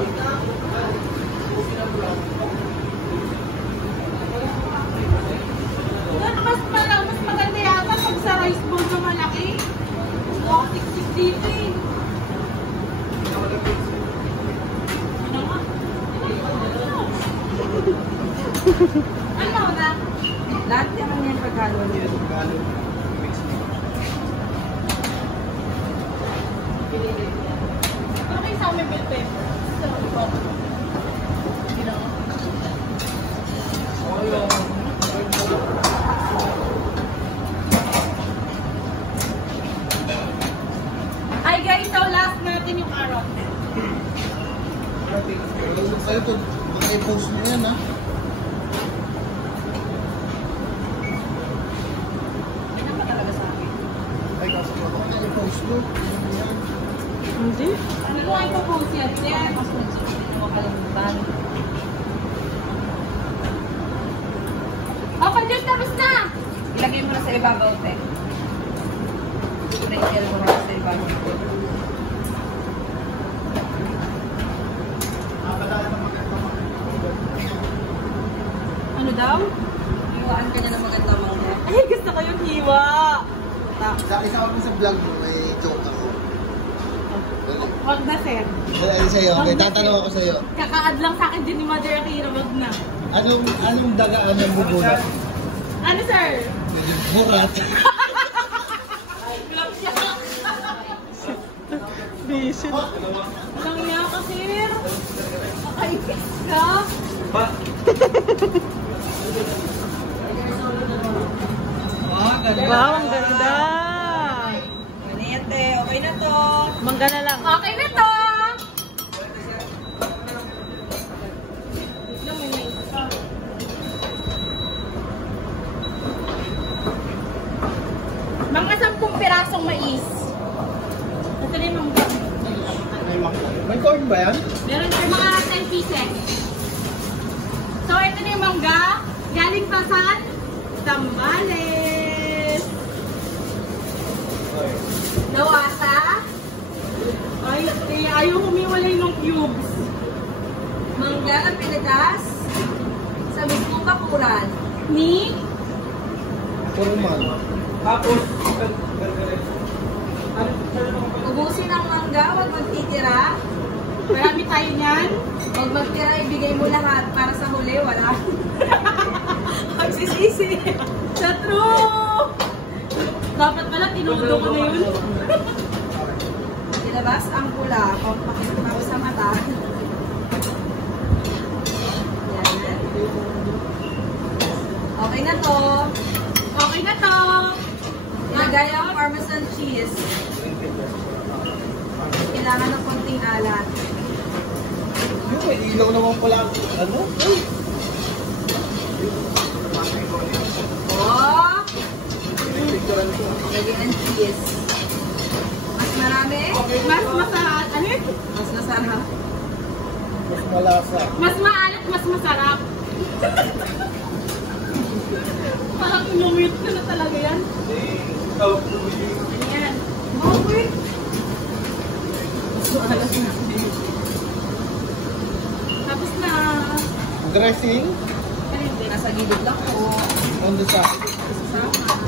Mas maganda yata pag sa rice bowl na malaki. Oh, tiksik dito eh. Ano na? Lahat naman yan pagkalo niyo. Okay sa amin bill paper. So, hi guys, so last natin yung carrot. Sa'yo ito, i-post mo yan ha. Ano ba talaga sa akin? Ay, kasi ako na i-post mo. Hindi? Hindi ko ay pa-post yan. Hindi ay pa-post yan. Hindi mo kalimutan. Okay, just tapos na! Ilagay mo na sa ibabaw, te. Ilagay mo na sa ibabaw. Ano daw? Hiwaan ka niya ng maganda mga. Ay, gusto ko yung hiwa! Sa isa ko sa vlog mo, may joke ako. Wag na, sir. Ano sa'yo? Okay, tatanong ako sa'yo. Kaka-add lang sa akin din ni Mother Akira, wag na. Anong dagaan ng bubulat? Ano, sir? Burat. Bisit. Walang niya ka, sir. Nakaipis ka. Wow, ang ganda. Manete, okay na to. Mangga na lang. Okay na to. Mga 10 pirasong mais. Ito na yung mangga. May corn ba yan? Meron tayo mga 10 pieces. So, ito na yung mangga. Galing pa saan? Zambales. Nawasa. Ay, ayaw humiwalay ng cubes. Mangga ang pinatas sa mismong bakuran. Ni? Formal. Tapos, Ubusin ang mangga, huwag magtitira. Marami tayo niyan. Huwag magtira, ibigay mo lahat para sa huli, wala. Magsisisi. Sa true. Dapat pala tinudo ko na yun. Ilabas ang pula, pakita ko sa mata. Yan. Okay na to. Okay na to. Ilagay ang Parmesan cheese. Kailangan ng konting alat. Yung may ilaw naman pala. Ano? Oh! Lagyan ang cheese. Mas marami? Mas masarap. Ano yun? Mas masarap. Mas malasa. Mas maalat, mas masarap. Parang umumit ko na talaga yan. Ano yan? Okay. Tapos na. Dressing? Nasa gilid lang po. On the side. Kasama.